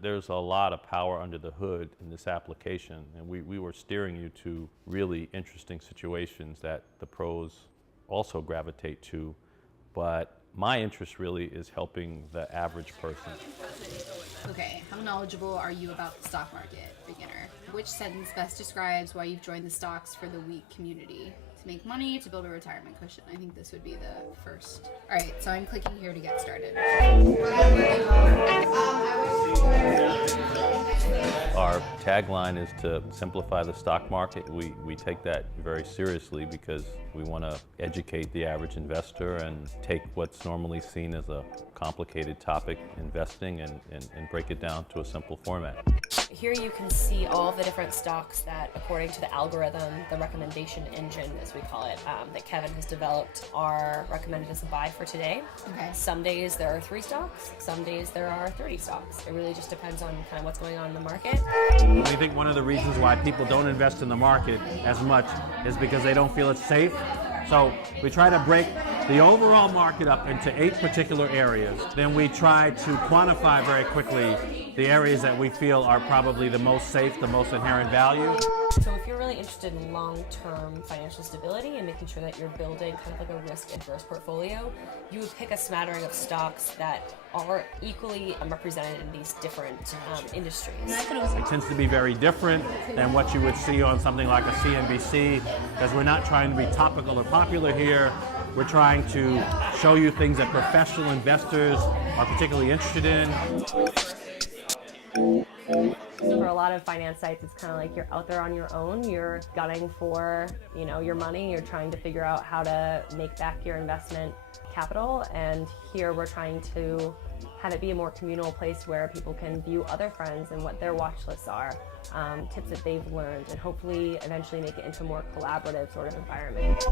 There's a lot of power under the hood in this application, and we were steering you to really interesting situations that the pros also gravitate to, but my interest really is helping the average person. Okay, how knowledgeable are you about the stock market, beginner? Which sentence best describes why you've joined the Stocks for the Week community? To make money, to build a retirement cushion? I think this would be the first. All right, so I'm clicking here to get started. Our tagline is to simplify the stock market. We take that very seriously because we want to educate the average investor and take what's normally seen as a complicated topic, investing, and break it down to a simple format. Here you can see all the different stocks that, according to the algorithm, the recommendation engine, as we call it, that Kevin has developed, are recommended as a buy for today. Okay. Some days there are 3 stocks, some days there are 30 stocks. It really just depends on kind of what's going on in the market. I think one of the reasons why people don't invest in the market as much is because they don't feel it's safe. So we try to break the overall market up into 8 particular areas. Then we try to quantify very quickly the areas that we feel are probably the most safe, the most inherent value. So if you're really interested in long-term financial stability and making sure that you're building kind of like a risk-adverse portfolio, you would pick a smattering of stocks that are equally represented in these different industries. It tends to be very different than what you would see on something like a CNBC, because we're not trying to be topical or popular here. We're trying to show you things that professional investors are particularly interested in. For a lot of finance sites, it's kind of like you're out there on your own. You're gunning for, your money. You're trying to figure out how to make back your investment capital. And here we're trying to have it be a more communal place where people can view other friends and what their watch lists are, tips that they've learned, and hopefully eventually make it into a more collaborative sort of environment.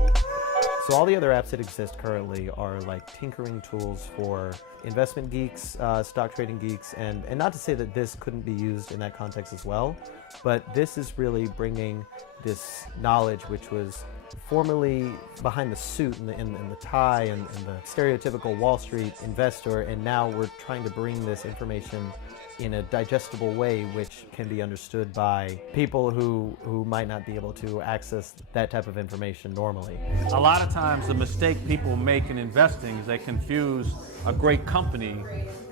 So all the other apps that exist currently are like tinkering tools for investment geeks, stock trading geeks, and not to say that this couldn't be used in that context as well, but this is really bringing this knowledge which was formerly behind the suit and the tie and the stereotypical Wall Street investor, and now we're trying to bring this information in a digestible way which can be understood by people who might not be able to access that type of information normally. A lot of times the mistake people make in investing is they confuse a great company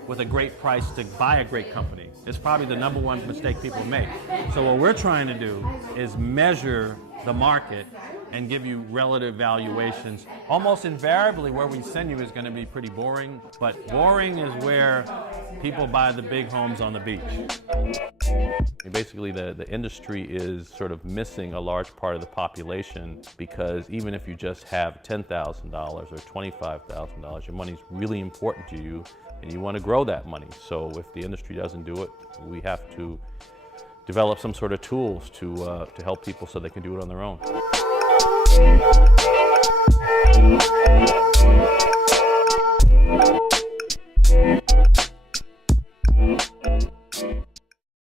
with a great price to buy a great company. It's probably the number one mistake people make. So what we're trying to do is measure the market and give you relative valuations. Almost invariably where we send you is going to be pretty boring, but boring is where people buy the big homes on the beach. Basically, the industry is sort of missing a large part of the population, because even if you just have $10,000 or $25,000, your money's really important to you and you want to grow that money. So if the industry doesn't do it, we have to develop some sort of tools to help people so they can do it on their own.